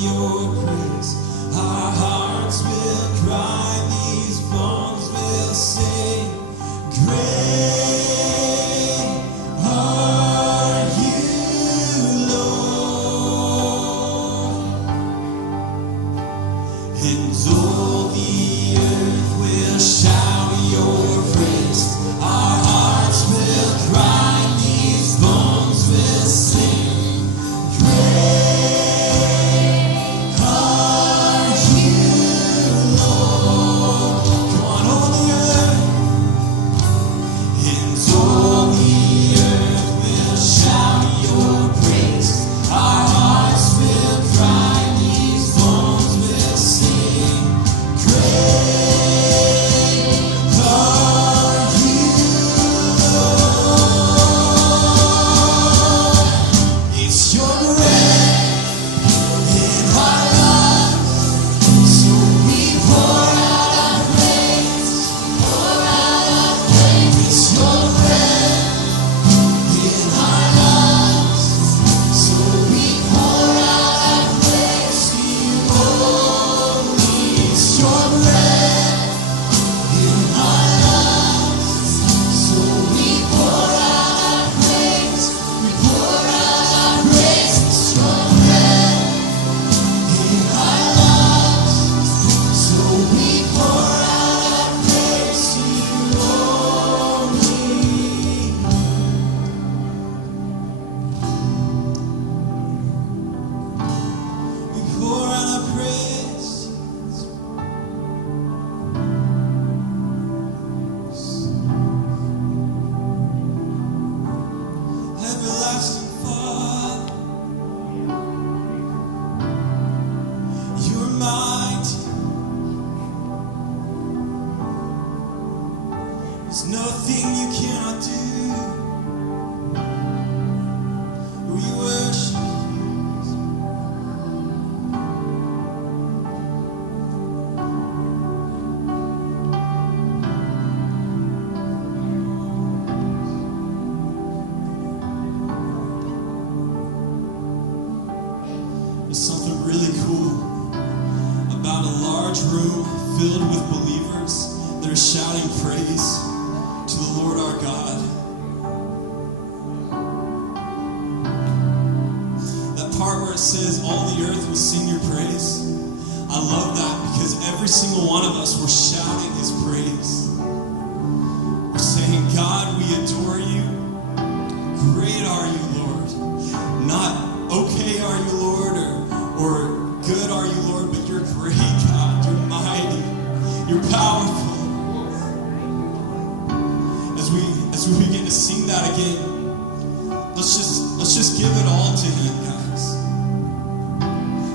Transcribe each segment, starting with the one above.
your praise. Our hearts will cry, these bones will sing. Great are you, Lord. And all the earth will shout your praise. Our hearts will cry, these bones will sing. Great are you, Lord. Come on, all the earth. And all the earth will shout your praise. Our hearts will cry, these bones will sing. Great are you, Lord. It's your breath in our lungs, so we pour out our praise. Pour out our praise. It's your breath in our lungs, so we pour out our praise to you only. It's your breath in our lungs, so we pour out our praise. We pour out our praise. It's your breath in our lungs, so we pour out our praise to you only. We pour out our praise. Everlasting Father, you're mighty. There's nothing you cannot do. We worship you. There's something really cool about a large room filled with believers that are shouting praise to the Lord our God. That part where it says all the earth will sing your praise, I love that because every single one of us, we're shouting his praise. We're saying, God, we adore you. Great are you, Lord. Not okay are you, Lord, or good are you, Lord, but you're great, God. You're mighty. You're powerful. As we begin to sing that again, let's just give it all to him, guys.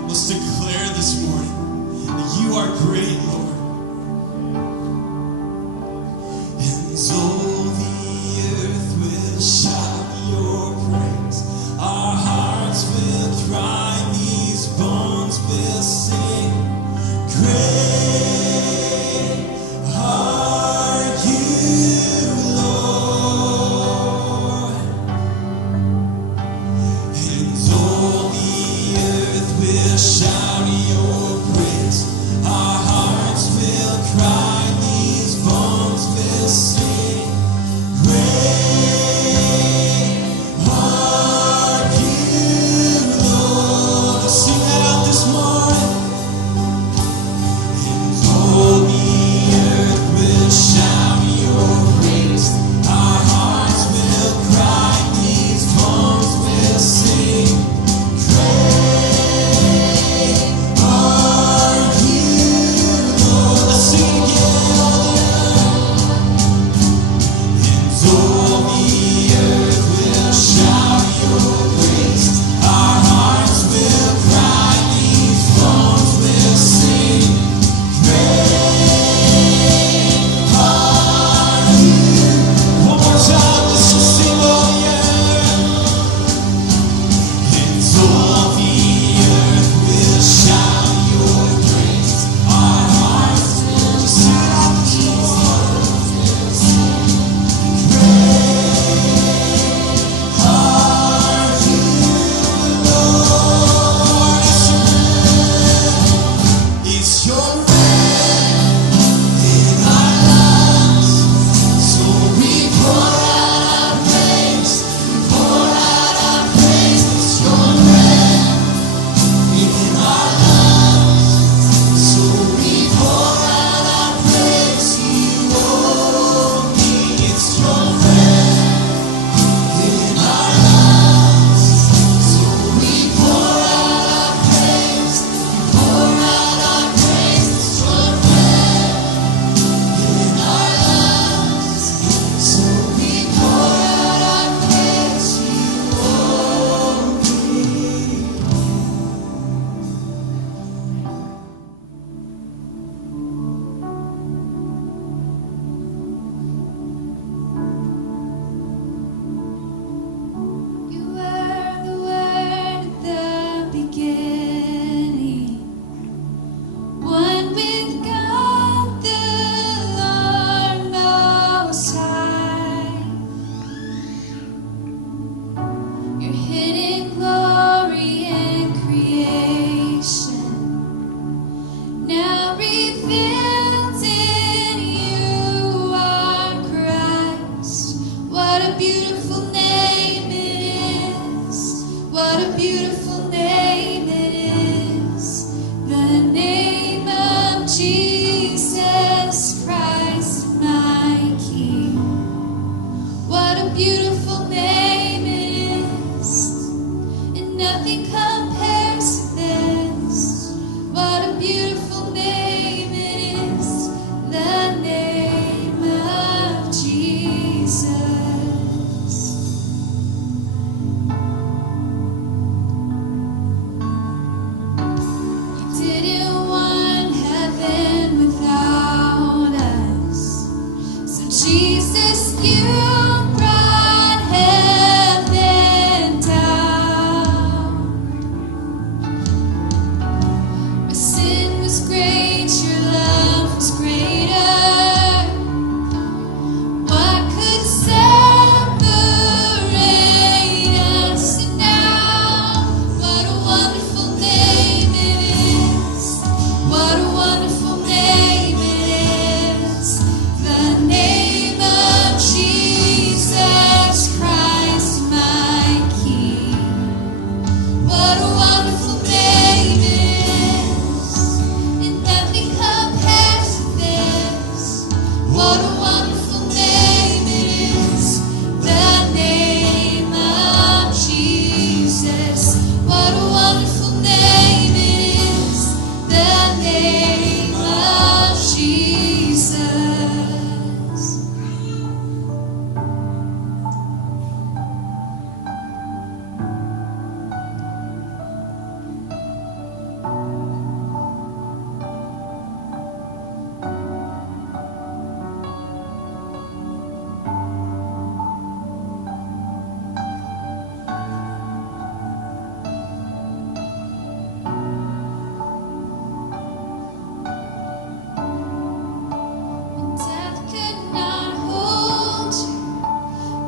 Let's declare this morning that you are great, Lord. And all the earth will shout your praise. Our hearts will cry, these bones will sing. Great are you, Lord. And all the earth will shout your praise. Our hearts will beautiful name it is, the name of Jesus. You didn't want heaven without us, so Jesus, you brought heaven down. My sin was great, your love was greater. What could separate us? And now, what a wonderful name it is. What a wonderful name it is. The name of Jesus Christ, my King. What a wonderful name it is, and nothing compares to this. What a wonderful name it is, the name of Jesus. What a wonderful name it is, the name of Jesus. Death could not hold you,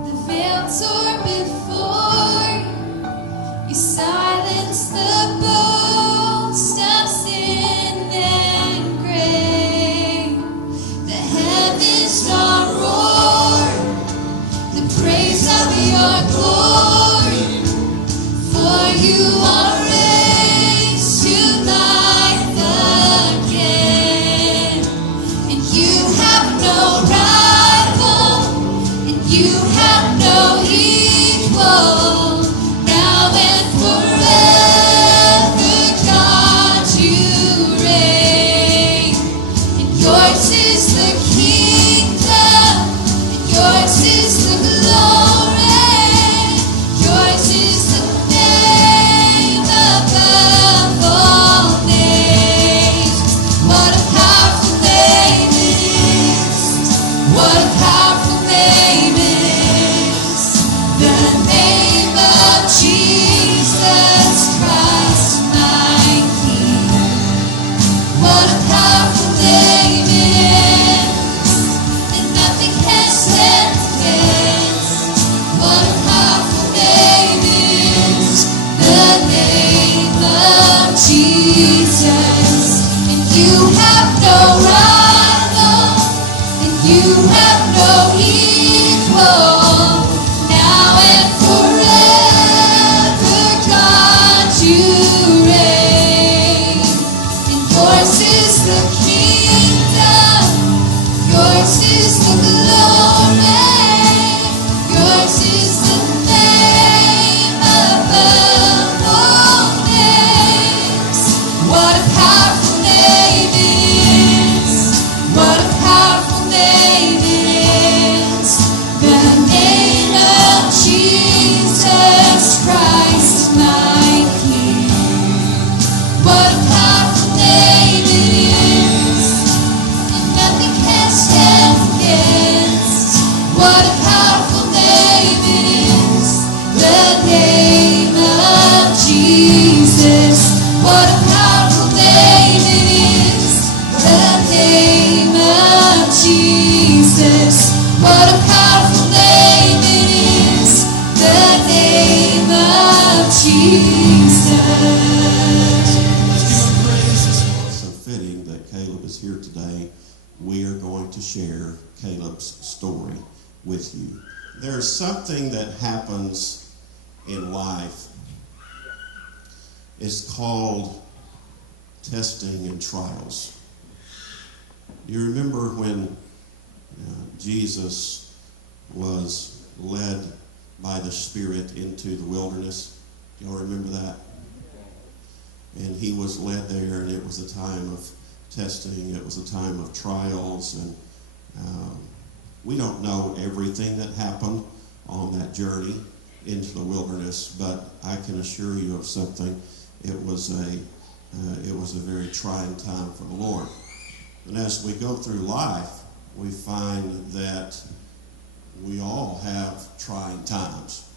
the veil tore before you. You silenced the boast of sin and grave. The heavens are roared, the praise of your glory. For you are raised to life again. And you have no rival, and you have no equal. Now and forever, God, you reign. And yours is the kingdom, and yours is the glory. Yours is the name above all names. What a powerful name it is. What a powerful name it is. The name of Jesus Christ, my King. What a powerful name it is, and nothing can stand against. What a powerful name it is, the name of Jesus. And you have no rival, and you have no equal. Now and forever, God, you reign. And yours is the kingdom, yours is the glory. Yours is the name above all names. What a powerful name it is. What a powerful name it is. The name of Jesus Christ, my King. What a powerful name it is, and nothing can stand against. What a powerful name it is, the name of Jesus. What a powerful name it is, the name of Jesus. What a powerful name it is, the name of Jesus. It's so fitting that Caleb is here today. We are going to share Caleb's story with you. There's something that happens in life. It's called testing and trials. Do you remember when Jesus was led by the Spirit into the wilderness? Do y'all remember that? and he was led there, and it was a time of testing. It was a time of trials, and we don't know everything that happened on that journey into the wilderness, but I can assure you of something. It was a very trying time for the Lord. And as we go through life, we find that we all have trying times.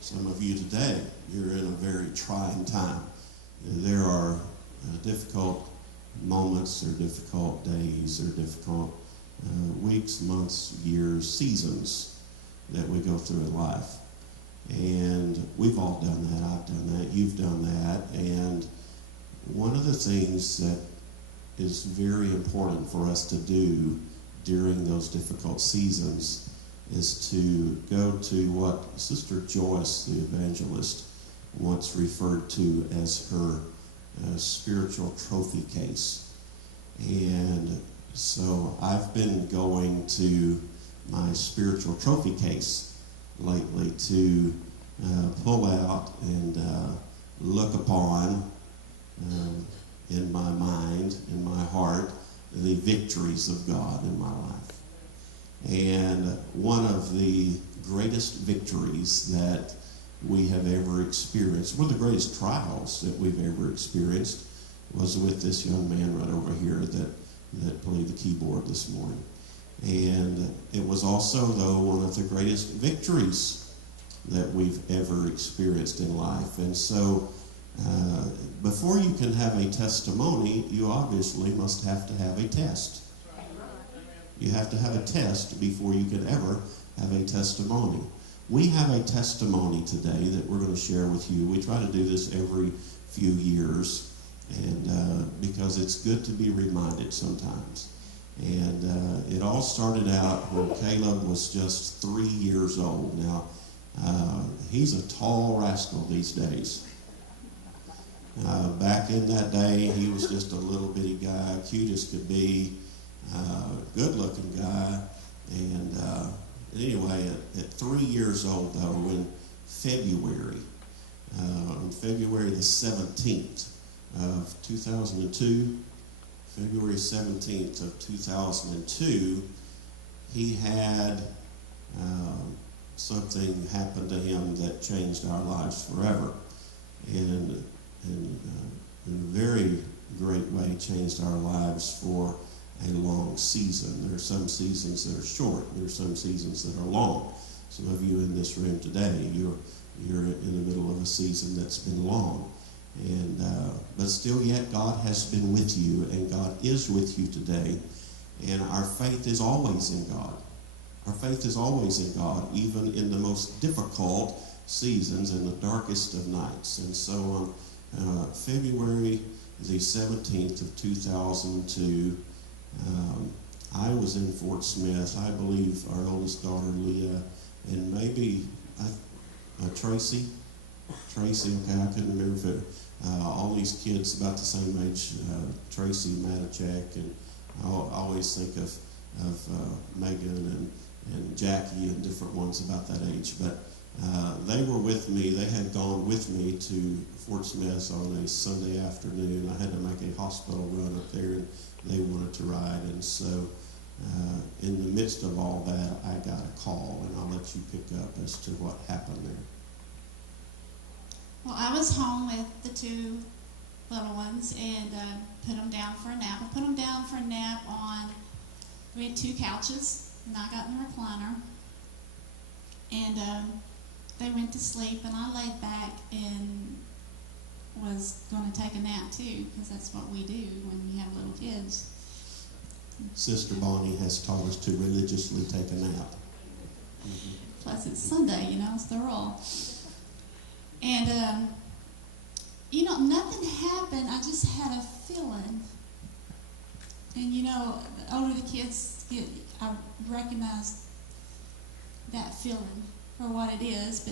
Some of you today, you're in a very trying time. There are difficult moments, or difficult days, or difficult weeks, months, years, seasons that we go through in life. And we've all done that. I've done that. You've done that. And one of the things that is very important for us to do during those difficult seasons is to go to what Sister Joyce, the evangelist, once referred to as her spiritual trophy case. And so I've been going to my spiritual trophy case lately to pull out and look upon in my mind, in my heart, the victories of God in my life. And one of the greatest victories that we have ever experienced, one of the greatest trials that we've ever experienced, was with this young man right over here that played the keyboard this morning. And it was also, though, one of the greatest victories that we've ever experienced in life. And so before you can have a testimony, you obviously must have to have a test. You have to have a test before you can ever have a testimony. We have a testimony today that we're going to share with you. We try to do this every few years, and because it's good to be reminded sometimes. And it all started out when Caleb was just 3 years old. Now, he's a tall rascal these days. Back in that day, he was just a little bitty guy, cute as could be, good-looking guy. And anyway, at 3 years old, though, on February the 17th of 2002, February 17th of 2002, he had something happen to him that changed our lives forever. And in a very great way changed our lives for a long season. There are some seasons that are short. There are some seasons that are long. Some of you in this room today, you're in the middle of a season that's been long. And but still yet God has been with you, and God is with you today. And our faith is always in God. Our faith is always in God, even in the most difficult seasons and the darkest of nights. And so on February the 17th of 2002, I was in Fort Smith. I believe our oldest daughter, Leah, and maybe Tracy, okay, I couldn't remember if it, all these kids about the same age, Tracy, Matachek, and I always think of Megan and Jackie and different ones about that age. But they were with me. They had gone with me to Fort Smith on a Sunday afternoon. I had to make a hospital run up there, and they wanted to ride. And so in the midst of all that, I got a call, and I'll let you pick up as to what happened there. Well, I was home with the two little ones and put them down for a nap. I put them down for a nap on, we had two couches, and I got in the recliner. And they went to sleep, and I laid back and was going to take a nap too, because that's what we do when we have little kids. Sister Bonnie has taught us to religiously take a nap. Mm-hmm. Plus it's Sunday, it's the rule. And, nothing happened. I just had a feeling. And, the older the kids get, I recognize that feeling for what it is.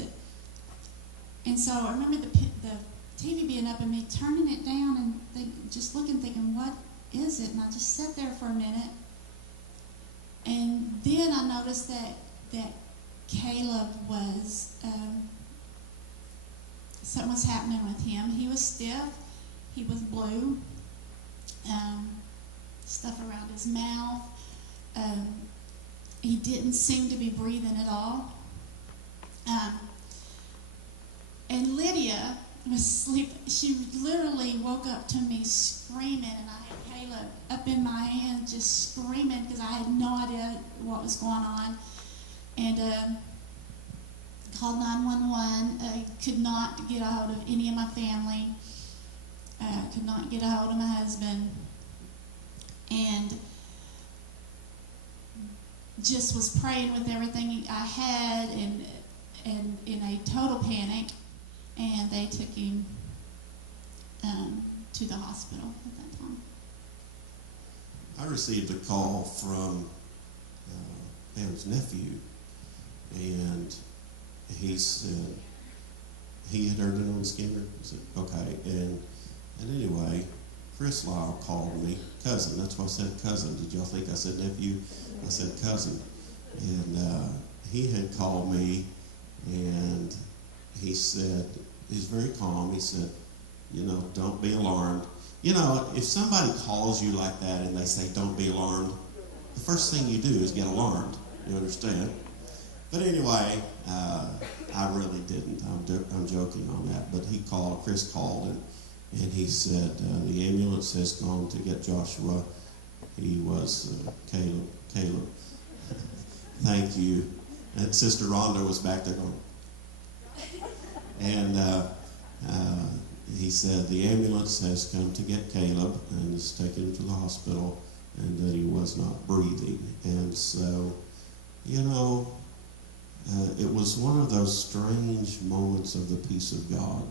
And so I remember the TV being up and me turning it down and just looking, thinking, what is it? And I just sat there for a minute. And then I noticed that Caleb was... something was happening with him. He was stiff. He was blue. Stuff around his mouth. He didn't seem to be breathing at all. And Lydia was sleeping. She literally woke up to me screaming, and I had Caleb up in my hand just screaming because I had no idea what was going on. And called 911. Could not get a hold of any of my family. Could not get a hold of my husband. And just was praying with everything I had, and in a total panic. And they took him to the hospital at that time. I received a call from Pam's nephew, and he said he had heard it on the scanner. I said, okay. And anyway, Chris Lyle called me, cousin. That's why I said cousin. Did y'all think I said nephew? I said cousin. And he had called me, and he said, he's very calm. He said, don't be alarmed. If somebody calls you like that and they say, don't be alarmed, the first thing you do is get alarmed. You understand? But anyway, I really didn't. I'm joking on that. But Chris called, and he said, the ambulance has gone to get Joshua. He was Caleb. Thank you. And Sister Rhonda was back there going. And he said the ambulance has come to get Caleb and has taken him to the hospital, and that he was not breathing. And so, it was one of those strange moments of the peace of God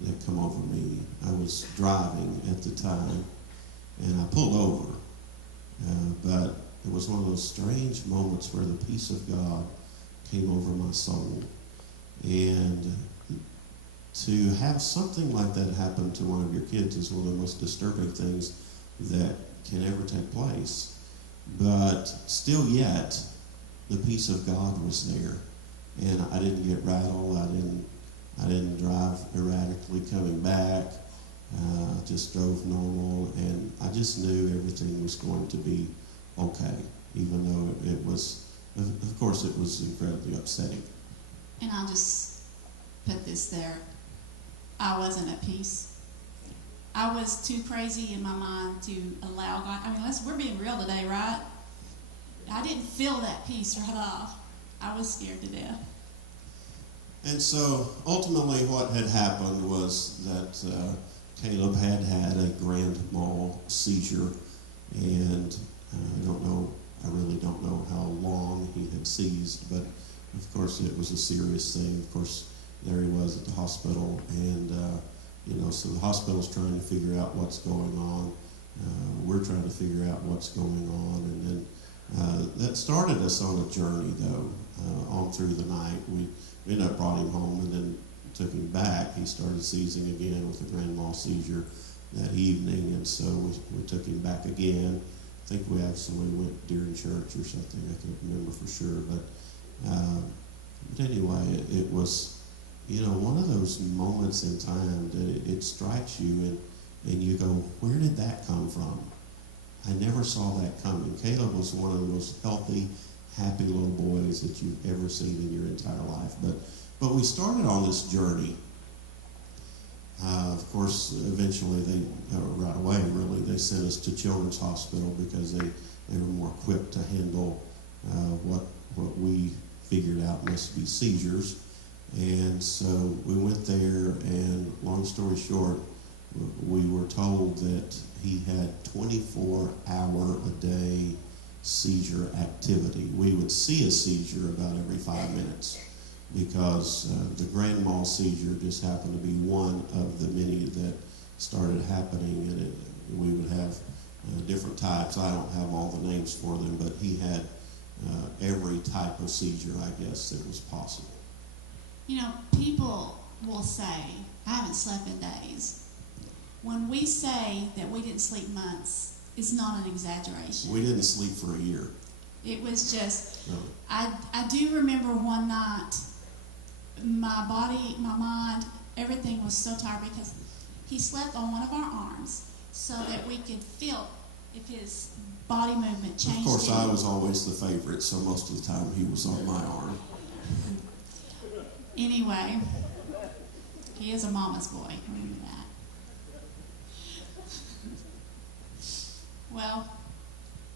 that come over me. I was driving at the time, and I pulled over. But it was one of those strange moments where the peace of God came over my soul. And to have something like that happen to one of your kids is one of the most disturbing things that can ever take place. But still yet, the peace of God was there. And I didn't get rattled. I didn't drive erratically coming back. Just drove normal, and I just knew everything was going to be okay, even though it was, of course, it was incredibly upsetting. And I'll just put this there. I wasn't at peace. I was too crazy in my mind to allow God. I mean, we're being real today, right? I didn't feel that peace right off. I was scared to death. And so, ultimately, what had happened was that Caleb had a grand mal seizure, and I really don't know how long he had seized, but of course it was a serious thing. Of course, there he was at the hospital, and so the hospital's trying to figure out what's going on. We're trying to figure out what's going on, and then that started us on a journey, though, on through the night. We ended up brought him home, and then took him back. He started seizing again with a grand mal seizure that evening, and so we took him back again. I think we actually went during church or something. I can't remember for sure, but anyway, it was one of those moments in time that it strikes you, and you go, where did that come from? I never saw that coming. Caleb was one of the most healthy, happy little boys that you've ever seen in your entire life. But we started on this journey. Of course, eventually right away, really, they sent us to Children's Hospital because they were more equipped to handle what we figured out must be seizures. And so we went there, and long story short, we were told that he had 24-hour-a-day seizure activity. We would see a seizure about every 5 minutes, because the grand mal seizure just happened to be one of the many that started happening, and we would have different types. I don't have all the names for them, but he had every type of seizure, I guess, that was possible. People will say, I haven't slept in days. When we say that we didn't sleep months, it's not an exaggeration. We didn't sleep for a year. It was just, Really? I do remember one night, my body, my mind, everything was so tired because he slept on one of our arms so that we could feel if his body movement changed. Of course, I was always the favorite, so most of the time he was on my arm. Anyway, he is a mama's boy. Remember that. Well,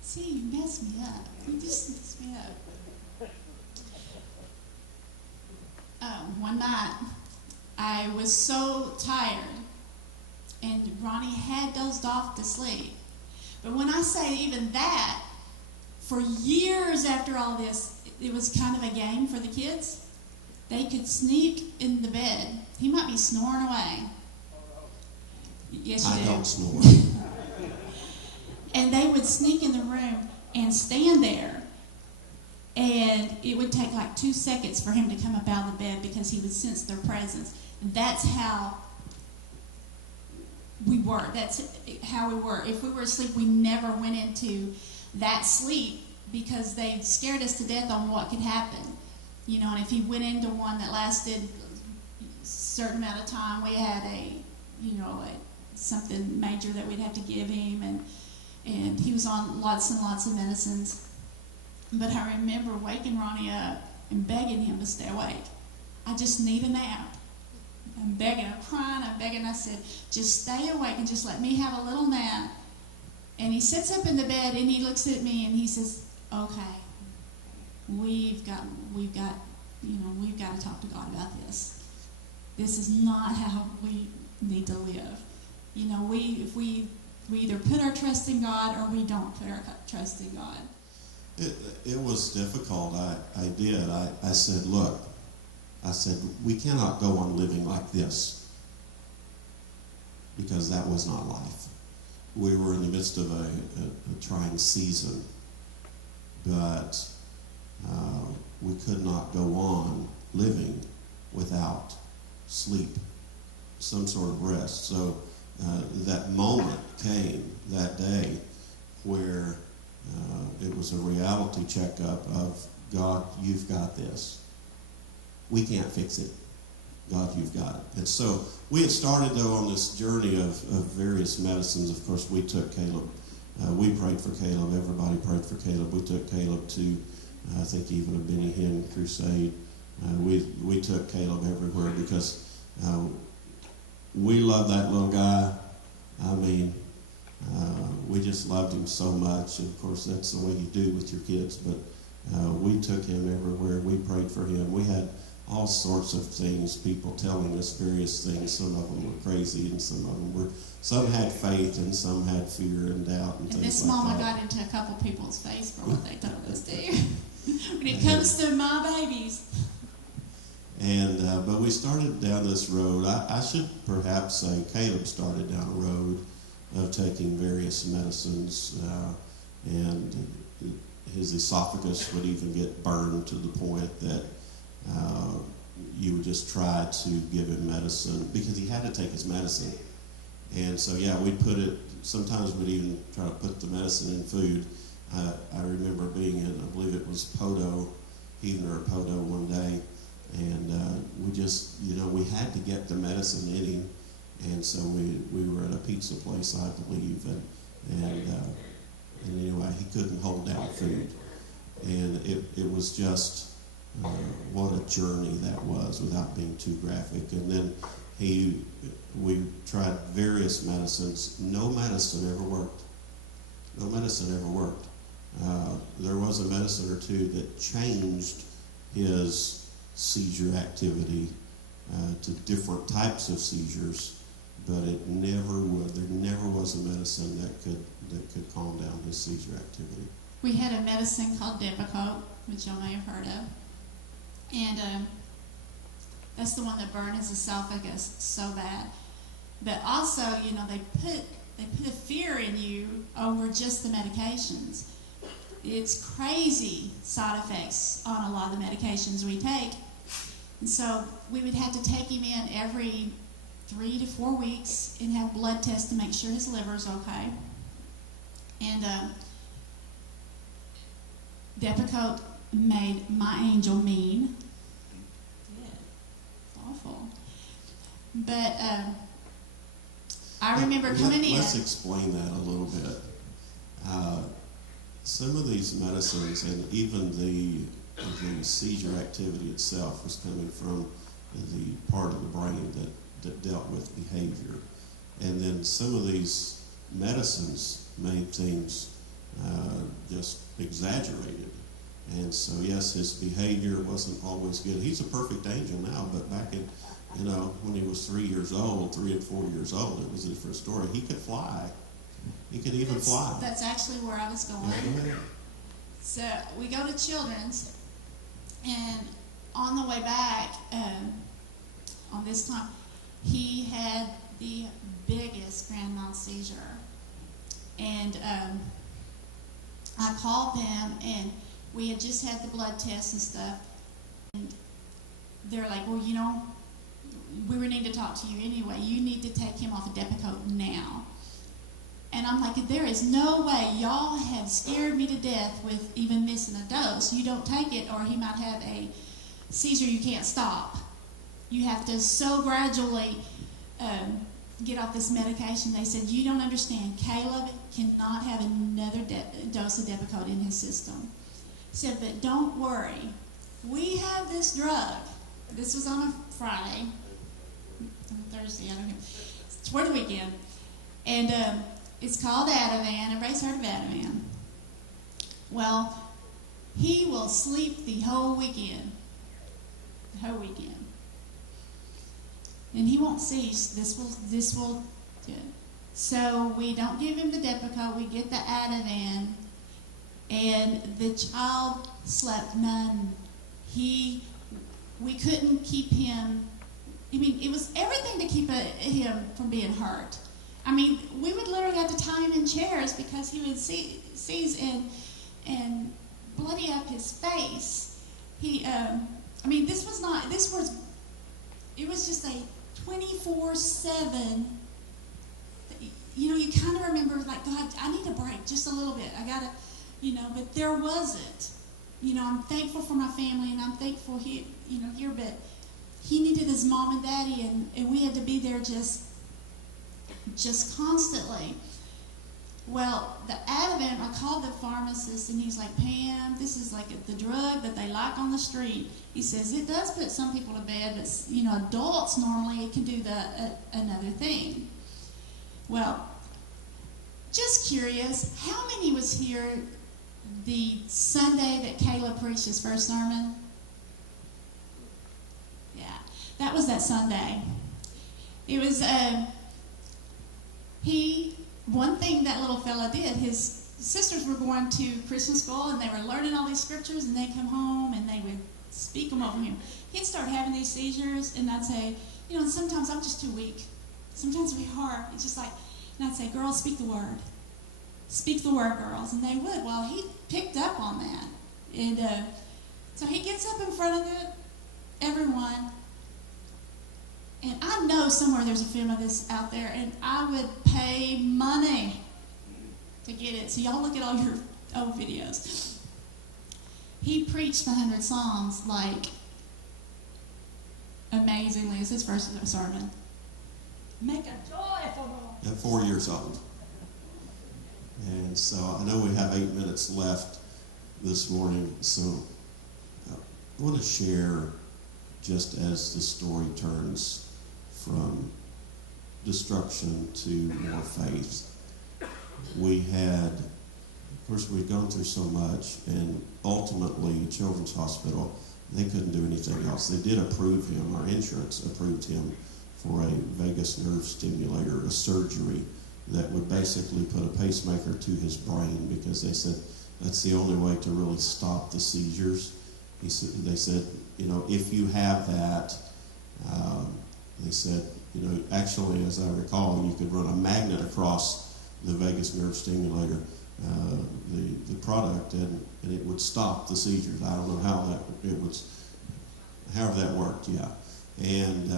see, you messed me up. You just messed me up. One night, I was so tired, and Ronnie had dozed off to sleep. But when I say even that, for years after all this, it was kind of a game for the kids. They could sneak in the bed. He might be snoring away. Yes, you do. I don't snore. And they would sneak in the room and stand there. And it would take like 2 seconds for him to come up out of the bed because he would sense their presence. And that's how we were. That's how we were. If we were asleep, we never went into that sleep because they scared us to death on what could happen. You know, and if he went into one that lasted a certain amount of time, we had something major that we'd have to give him, and he was on lots and lots of medicines. But I remember waking Ronnie up and begging him to stay awake. I just need a nap. I'm begging, I'm crying, I'm begging. I said, just stay awake and just let me have a little nap. And he sits up in the bed and he looks at me and he says, okay, we've got to talk to God about this. This is not how we need to live. You know, we either put our trust in God or we don't put our trust in God. It was difficult. I did. I said, look, we cannot go on living like this because that was not life. We were in the midst of a trying season, but we could not go on living without sleep, some sort of rest. So that moment came that day where it was a reality checkup of, God, you've got this. We can't fix it. God, you've got it. And so we had started, though, on this journey of various medicines. Of course, we took Caleb. We prayed for Caleb. Everybody prayed for Caleb. We took Caleb to, I think, even a Benny Hinn crusade. We took Caleb everywhere because we love that little guy. I mean, we just loved him so much. And of course, that's the way you do with your kids. But we took him everywhere. We prayed for him. We had all sorts of things, people telling us various things. Some of them were crazy, and some had faith, and some had fear and doubt and things like that. And this mama got into a couple people's face for what they told us to. When it comes to my babies. And but we started down this road. I should perhaps say Caleb started down a road of taking various medicines, and his esophagus would even get burned to the point that you would just try to give him medicine because he had to take his medicine. And so, yeah, we'd put it, sometimes we'd even try to put the medicine in food. I remember being in, I believe it was Heavener or Podo one day, and we just, we had to get the medicine in him. And so we were at a pizza place, I believe, and anyway, he couldn't hold down food. And it was just, what a journey that was, without being too graphic. And then we tried various medicines. No medicine ever worked. No medicine ever worked. There was a medicine or two that changed his seizure activity to different types of seizures, but it never would. There never was a medicine that could calm down his seizure activity. We had a medicine called Depakote, which y'all may have heard of. And that's the one that burned his esophagus so bad. But also, they put a fear in you over just the medications. It's crazy side effects on a lot of the medications we take. And so we would have to take him in every 3 to 4 weeks and have blood tests to make sure his liver's okay. And Depakote made my angel mean. It did. It's awful. But I remember coming in. Let's explain that a little bit. Some of these medicines and even the seizure activity itself was coming from the part of the brain that dealt with behavior. And then some of these medicines made things just exaggerated. And so, yes, his behavior wasn't always good. He's a perfect angel now, but back in, when he was 3 and 4 years old, it was a different story. He could fly. He could even fly. That's actually where I was going. Yeah. So we go to Children's, and on the way back, on this time, he had the biggest grand mal seizure. And I called them, and we had just had the blood tests and stuff. And they're like, well, we need to talk to you anyway. You need to take him off of Depakote now. And I'm like, there is no way. Y'all have scared me to death with even missing a dose. You don't take it, or he might have a seizure you can't stop. You have to so gradually get off this medication. They said, you don't understand. Caleb cannot have another dose of Depakote in his system. He said, but don't worry. We have this drug. This was on a Friday. Thursday, I don't know. It's toward the weekend. And it's called Ativan. Everybody's heard of Ativan. Well, he will sleep the whole weekend. The whole weekend. And he won't cease. This will do it. So we don't give him the Depakote. We get the Ativan. And the child slept none. We couldn't keep him. I mean, it was everything to keep him from being hurt. I mean, we would literally have to tie him in chairs because he would seize and bloody up his face. It was just a 24/7. You kind of remember, like, God, I need a break just a little bit. I gotta, but there wasn't. I'm thankful for my family, and I'm thankful here, but he needed his mom and daddy, and we had to be there just constantly. Well, the Ativan, I called the pharmacist, and he's like, Pam, this is like the drug that they like on the street. He says it does put some people to bed, but adults normally it can do another thing. Well, just curious, how many was here the Sunday that Caleb preached his first sermon? Yeah, that was that Sunday. It was one thing that little fella did, his sisters were going to Christian school, and they were learning all these scriptures, and they'd come home, and they would speak them over him. He'd start having these seizures, and I'd say, sometimes I'm just too weak. Sometimes we are. It's just like, and I'd say, girls, speak the word. Speak the word, girls. And they would. Well, he picked up on that. And so he gets up in front of everyone. And I know somewhere there's a film of this out there, and I would pay money to get it. So y'all look at all your old videos. He preached the 100 Psalms like amazingly. It's his first sermon. Make a joyful noise. At 4 years old. And so I know we have 8 minutes left this morning, so I want to share, just as the story turns from destruction to more faith. We'd gone through so much, and ultimately Children's Hospital, they couldn't do anything else. They did approve him, our insurance approved him for a vagus nerve stimulator, a surgery that would basically put a pacemaker to his brain, because they said that's the only way to really stop the seizures. They said, if you have that, they said, actually, as I recall, you could run a magnet across the vagus nerve stimulator, the product, and it would stop the seizures. I don't know however that worked, yeah. And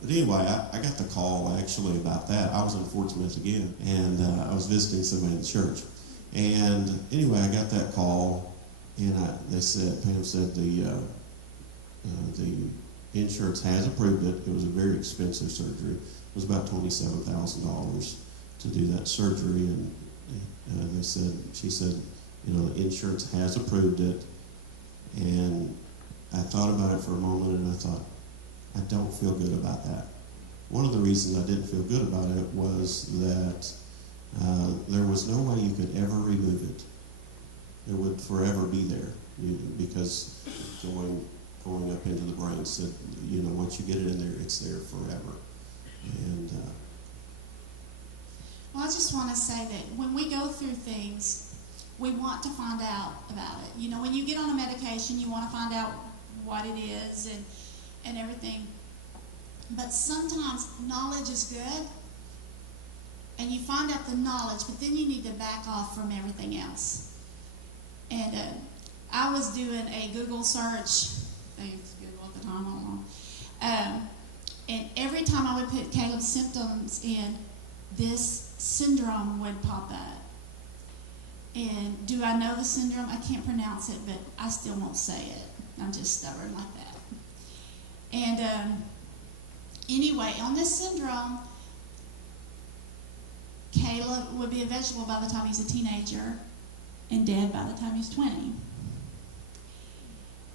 but anyway, I got the call actually about that. I was in Fort Smith again, and I was visiting somebody in the church. And anyway, I got that call, and Pam said the insurance has approved it. It was a very expensive surgery, was about $27,000 to do that surgery, and she said, the insurance has approved it. And I thought about it for a moment, and I thought, I don't feel good about that. One of the reasons I didn't feel good about it was that there was no way you could ever remove it. It would forever be there, because going up into the brain said, once you get it in there, it's there forever. And well, I just want to say that when we go through things, we want to find out about it. When you get on a medication, you want to find out what it is and everything. But sometimes knowledge is good, and you find out the knowledge, but then you need to back off from everything else. And I was doing a Google search. Thanks, Google at the time, I don't know. And every time I would put Caleb's symptoms in, this syndrome would pop up. And do I know the syndrome? I can't pronounce it, but I still won't say it. I'm just stubborn like that. And anyway, on this syndrome, Caleb would be a vegetable by the time he's a teenager and dead by the time he's 20.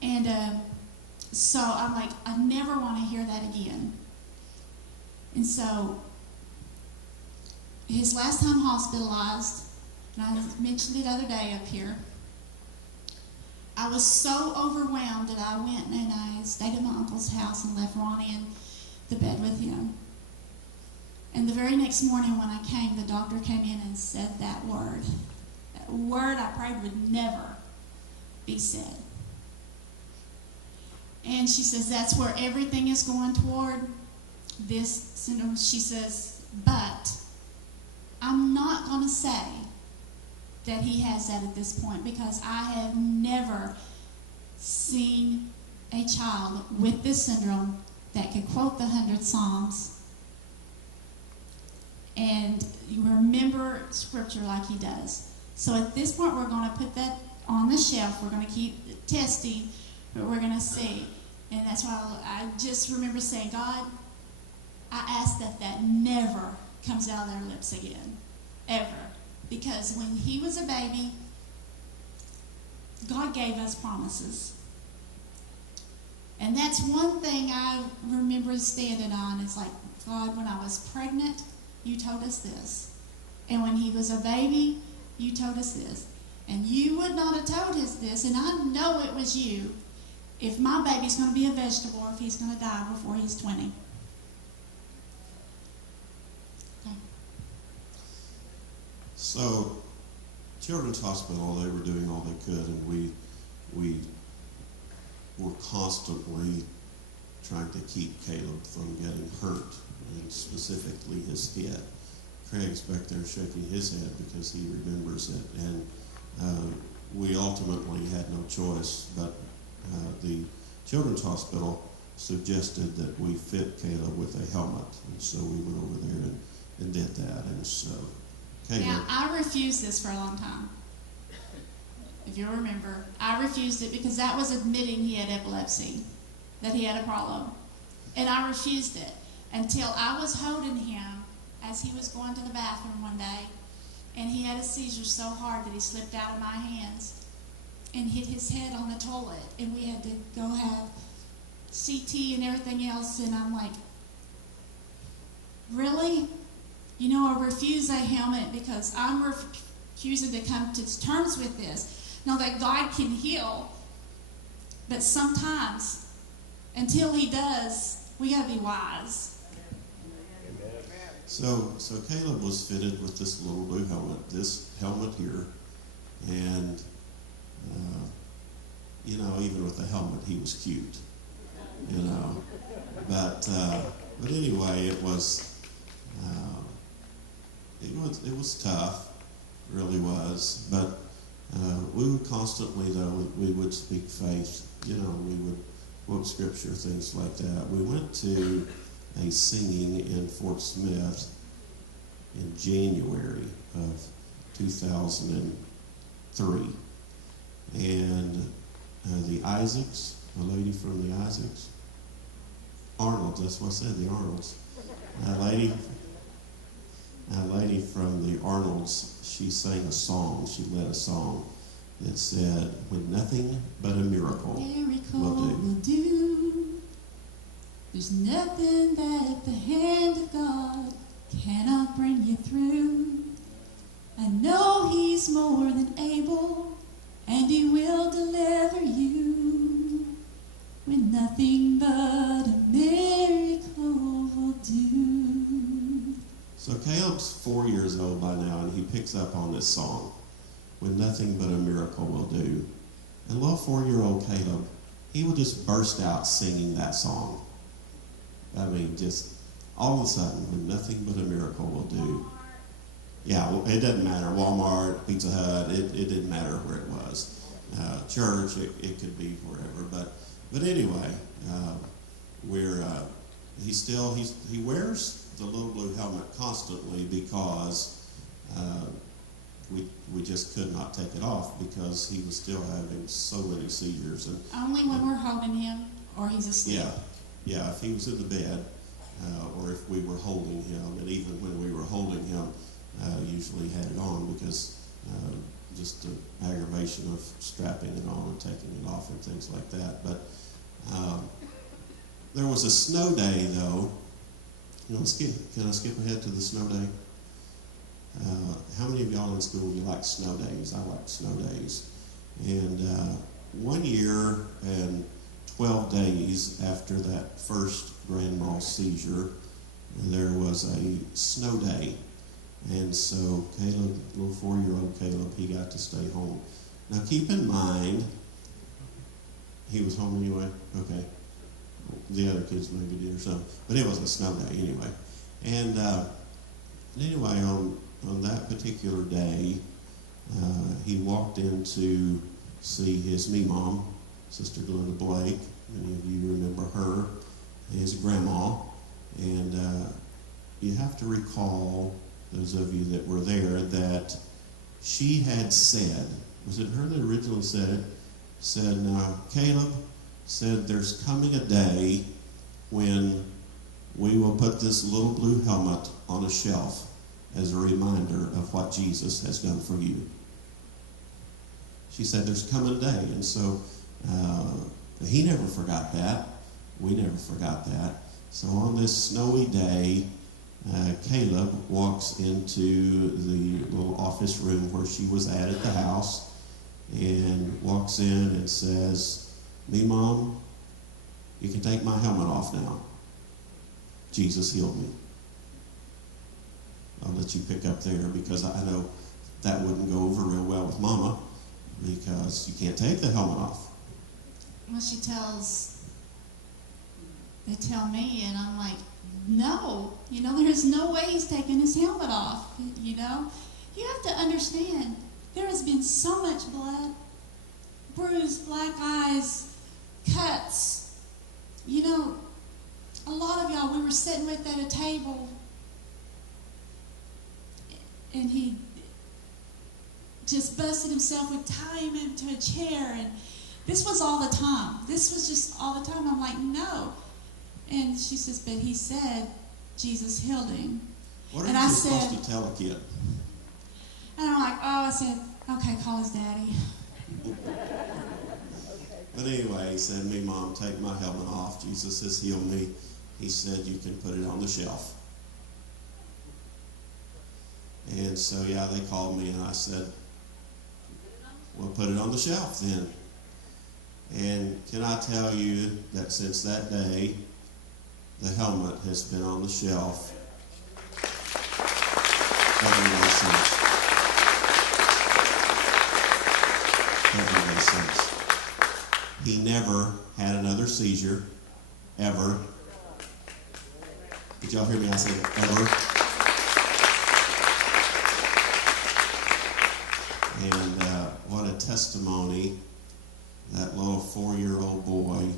And so I'm like, I never want to hear that again. And so his last time hospitalized, and I mentioned it the other day up here, I was so overwhelmed that I went and I stayed at my uncle's house and left Ronnie in the bed with him. And the very next morning when I came, the doctor came in and said that word. That word I prayed would never be said. And she says, that's where everything is going toward, this syndrome. She says, but I'm not going to say that he has that at this point, because I have never seen a child with this syndrome that could quote the 100 Psalms and you remember scripture like he does. So at this point, we're going to put that on the shelf. We're going to keep testing, but we're going to see. And that's why I just remember saying, God, I ask that never comes out of their lips again, ever. Because when he was a baby, God gave us promises. And that's one thing I remember standing on. It's like, God, when I was pregnant, you told us this. And when he was a baby, you told us this. And you would not have told us this, and I know it was you, if my baby's going to be a vegetable or if he's going to die before he's 20. Okay. So, Children's Hospital, they were doing all they could, and we were constantly trying to keep Caleb from getting hurt, and specifically his head. Craig's back there shaking his head because he remembers it, and we ultimately had no choice, but the Children's Hospital suggested that we fit Caleb with a helmet, and so we went over there and did that, and so Caleb... Now, I refused this for a long time. If you remember, I refused it because that was admitting he had epilepsy, that he had a problem. And I refused it until I was holding him as he was going to the bathroom one day, and he had a seizure so hard that he slipped out of my hands and hit his head on the toilet, and we had to go have CT and everything else, and I'm like, really? You know, I refuse a helmet because I'm refusing to come to terms with this. Now that God can heal, but sometimes, until he does, we got to be wise. So Caleb was fitted with this little blue helmet, this helmet here, and even with the helmet, he was cute, But anyway, it was tough, it really was. But we would constantly, though, we would speak faith. We would quote scripture, things like that. We went to a singing in Fort Smith in January of 2003. And the Isaacs, a lady from the Isaacs, Arnold, that's what I said, the Arnolds. A lady from the Arnolds, she sang a song. She led a song that said, "When nothing but a miracle will do." There's nothing that the hand of God cannot bring you through. I know He's more than able, and He will deliver you. When nothing but a miracle will do. So Caleb's 4 years old by now, and he picks up on this song, "When nothing but a miracle will do." And little 4-year-old Caleb, he will just burst out singing that song. I mean, just all of a sudden, when nothing but a miracle will do. Yeah, well, it doesn't matter. Walmart, Pizza Hut, it didn't matter where it was. Church, it could be wherever. But anyway, he wears the little blue helmet constantly because we just could not take it off because he was still having so many seizures. And only when we're holding him or he's asleep. Yeah, if he was in the bed or if we were holding him, and even when we were holding him, usually had it on because just the aggravation of strapping it on and taking it off and things like that. But there was a snow day, though. Can I skip ahead to the snow day? How many of y'all in school, you like snow days? I like snow days. And 1 year and 12 days after that first grand mal seizure, there was a snow day. And so Caleb, little 4-year-old Caleb, he got to stay home. Now keep in mind, he was home anyway? Okay. The other kids maybe did or something. But it was a snow day anyway. And anyway, on that particular day, he walked in to see his mom, Sister Glenda Blake. Many of you remember her, his grandma. And you have to recall, those of you that were there, that she had said, was it her that originally said it? Said, now, Caleb said, there's coming a day when we will put this little blue helmet on a shelf as a reminder of what Jesus has done for you. She said, there's coming a day. And so he never forgot that. We never forgot that. So on this snowy day, Caleb walks into the little office room where she was at the house and walks in and says, "Me, Mom, you can take my helmet off now. Jesus healed me." I'll let you pick up there because I know that wouldn't go over real well with Mama because you can't take the helmet off. Well, they tell me, and I'm like, no, there's no way he's taking his helmet off, You have to understand, there has been so much blood, bruised, black eyes, cuts. A lot of y'all, we were sitting with at a table, and he just busted himself, would tie him into a chair, and this was all the time. This was just all the time. I'm like, no. And she says, but he said Jesus healed him. What are you supposed to tell a kid? And I'm like, I said, okay, call his daddy. But anyway, he said, "Me, Mom, take my helmet off. Jesus has healed me." He said, "You can put it on the shelf." And so, they called me and I said, "Well, put it on the shelf then." And can I tell you that since that day, the helmet has been on the shelf every day since. He never had another seizure, ever. Did y'all hear me? I said ever. And what a testimony that little 4-year-old boy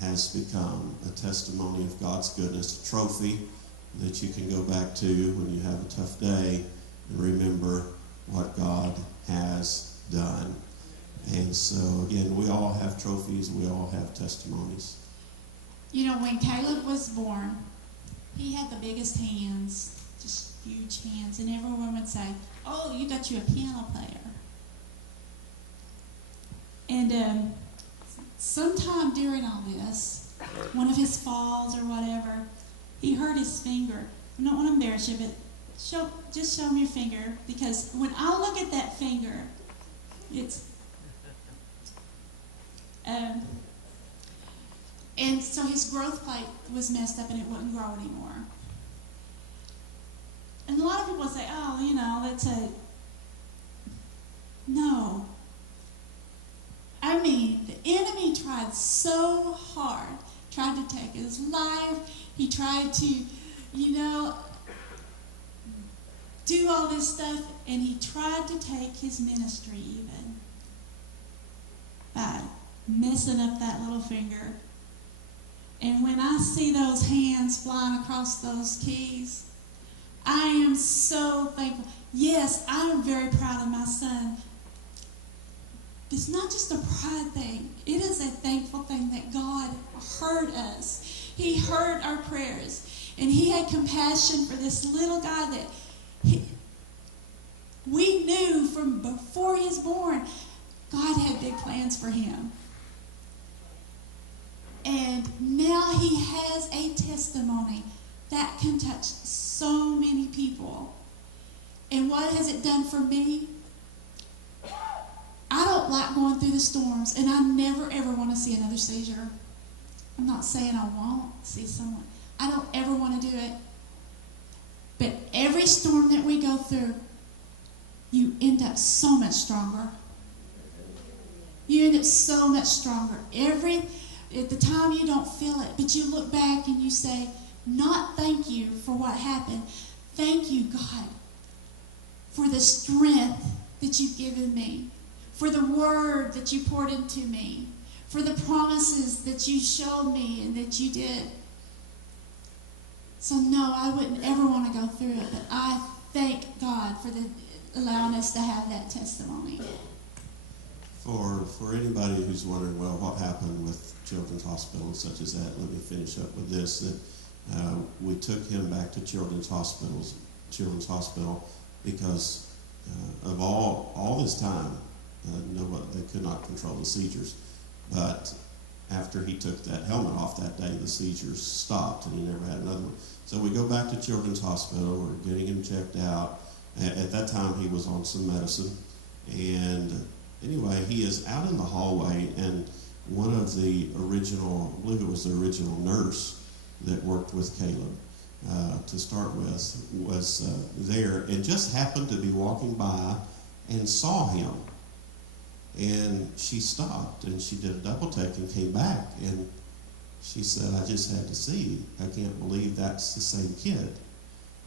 has become, a testimony of God's goodness, a trophy that you can go back to when you have a tough day and remember what God has done. And so, again, we all have trophies, we all have testimonies. When Caleb was born, He had the biggest hands, just huge hands, and everyone would say, "Oh, you got you a piano player." And sometime during all this, one of his falls or whatever, he hurt his finger. I don't want to embarrass you, but just show me your finger, because when I look at that finger, it's and so his growth plate was messed up and it wouldn't grow anymore. And a lot of people say, "Oh, that's a..." No. I mean, the enemy tried so hard, tried to take his life. He tried to, do all this stuff, and he tried to take his ministry even by messing up that little finger. And when I see those hands flying across those keys, I am so thankful. Yes, I am very proud of my son. It's not just a pride thing. It is a thankful thing that God heard us. He heard our prayers. And he had compassion for this little guy that we knew from before he was born, God had big plans for him. And now he has a testimony that can touch so many people. And what has it done for me? I don't like going through the storms, and I never ever want to see another seizure. I'm not saying I won't see someone. I don't ever want to do it. But every storm that we go through, you end up so much stronger. You end up so much stronger. At the time you don't feel it, but you look back and you say, not thank you for what happened. Thank you, God, for the strength that you've given me, for the word that you poured into me, for the promises that you showed me and that you did. So no, I wouldn't ever want to go through it, but I thank God for allowing us to have that testimony. For anybody who's wondering, well, what happened with Children's Hospital and such as that, let me finish up with this. That we took him back to Children's Hospital because of all this time, they could not control the seizures. But after he took that helmet off that day, the seizures stopped, and he never had another one. So we go back to Children's Hospital. We're getting him checked out. At that time, he was on some medicine. And anyway, he is out in the hallway, and one of the original, I believe it was the original nurse that worked with Caleb to start with, was there and just happened to be walking by and saw him. And she stopped, and she did a double take and came back, and she said, I just had to see. I can't believe that's the same kid.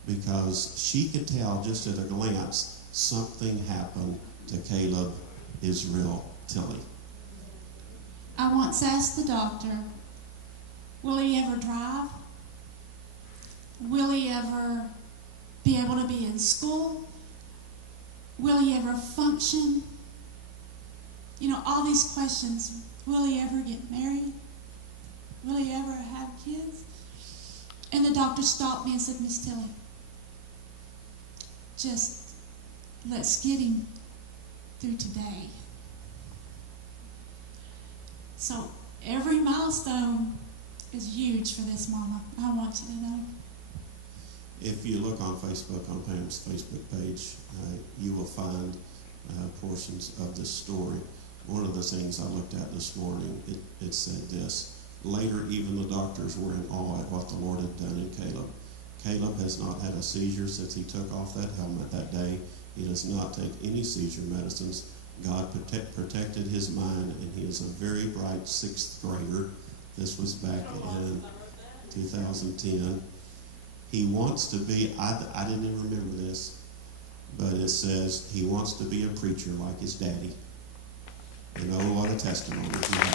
Because she could tell just at a glance something happened to Caleb Israel Tilley. I once asked the doctor, will he ever drive? Will he ever be able to be in school? Will he ever function? All these questions. Will he ever get married? Will he ever have kids? And the doctor stopped me and said, Miss Tilley, just let's get him through today. So every milestone is huge for this mama. I want you to know. If you look on Facebook, on Pam's Facebook page, you will find portions of this story. One of the things I looked at this morning, it said this: later, even the doctors were in awe at what the Lord had done in Caleb. Caleb has not had a seizure since he took off that helmet that day. He does not take any seizure medicines. God protected his mind, and he is a very bright 6th grader. This was back in 2010. He wants to be, I didn't even remember this, but it says he wants to be a preacher like his daddy. And oh, what a testimony he has.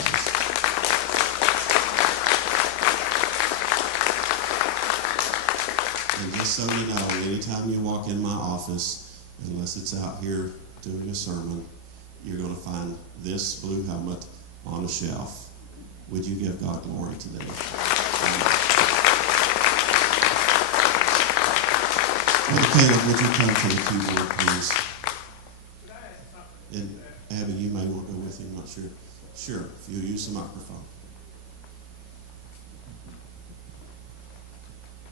And just so you know, anytime you walk in my office, unless it's out here doing a sermon, you're going to find this blue helmet on a shelf. Would you give God glory today? Brother Caleb, would you come to the keyboard, please? And Abby, you may want to go with him, I'm not sure. Sure, if you'll use the microphone.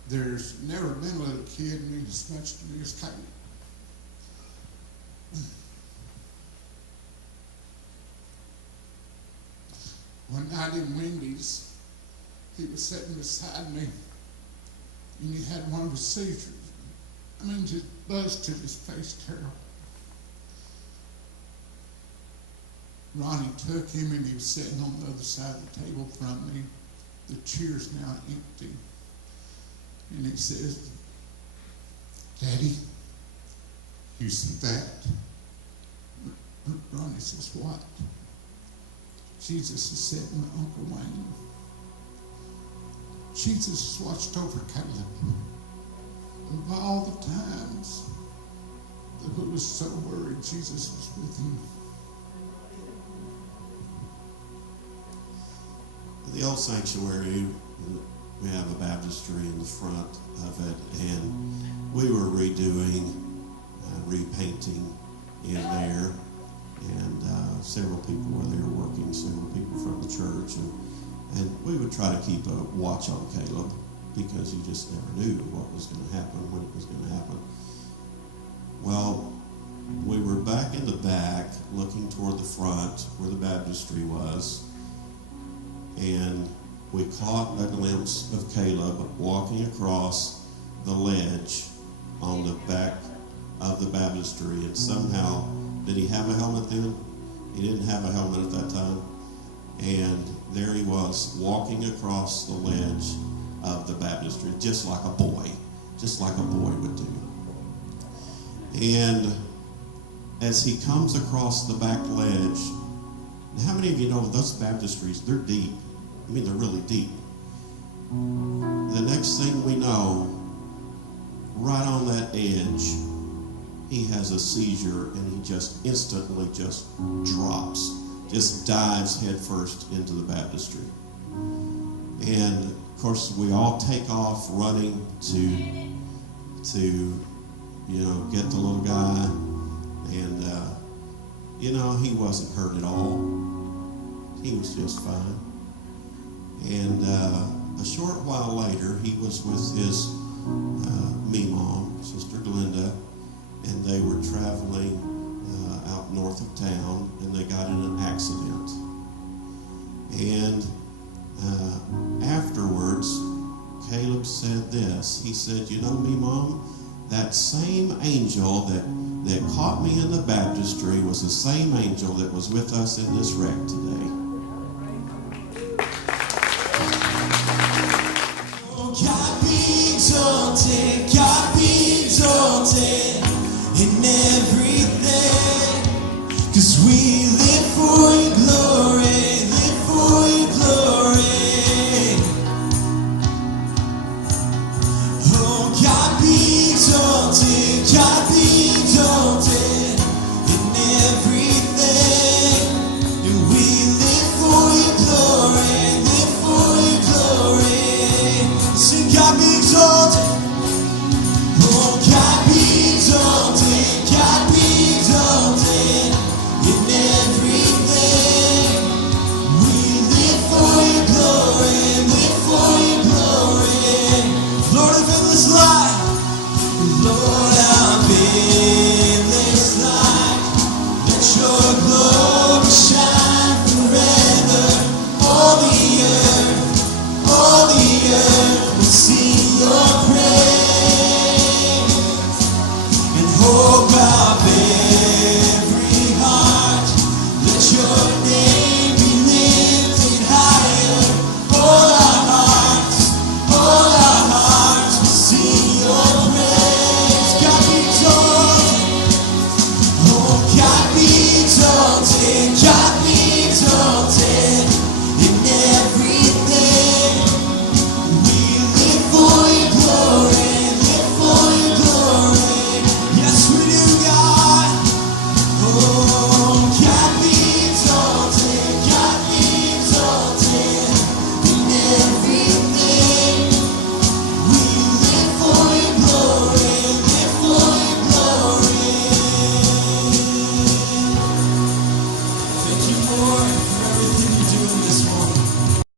There's never been a little kid mean as much to me as Caleb. One night in Wendy's, he was sitting beside me, and he had one of his seizures. I mean, just busted his face terrible. Ronnie took him, and he was sitting on the other side of the table from me. The chair's now empty. And he says, "Daddy, you see that?" Ronnie says, "What?" "Jesus is sitting with Uncle Wayne. Jesus has watched over Caleb. Of all the times that he was so worried, Jesus was with him." The old sanctuary, we have a baptistry in the front of it, and we were redoing, repainting in there, and several people were there working, several people from the church, and we would try to keep a watch on Caleb because you just never knew what was going to happen, when it was going to happen. Well, we were back in the back looking toward the front where the baptistry was, and we caught a glimpse of Caleb walking across the ledge on the back of the baptistry, and somehow, did he have a helmet then? He didn't have a helmet at that time. And there he was walking across the ledge of the baptistry, just like a boy would do. And as he comes across the back ledge, how many of you know those baptistries, they're deep. I mean, they're really deep. The next thing we know, right on that edge, he has a seizure, and he just instantly just drops, just dives headfirst into the baptistry. And of course, we all take off running to get the little guy, and he wasn't hurt at all. He was just fine. And a short while later, he was with his mom, Sister Glenda, and they were traveling out north of town, and they got in an accident. And afterwards, Caleb said this. He said, "You know me, Mom, that same angel that caught me in the baptistry was the same angel that was with us in this wreck today." God be exalted in everything, 'cause we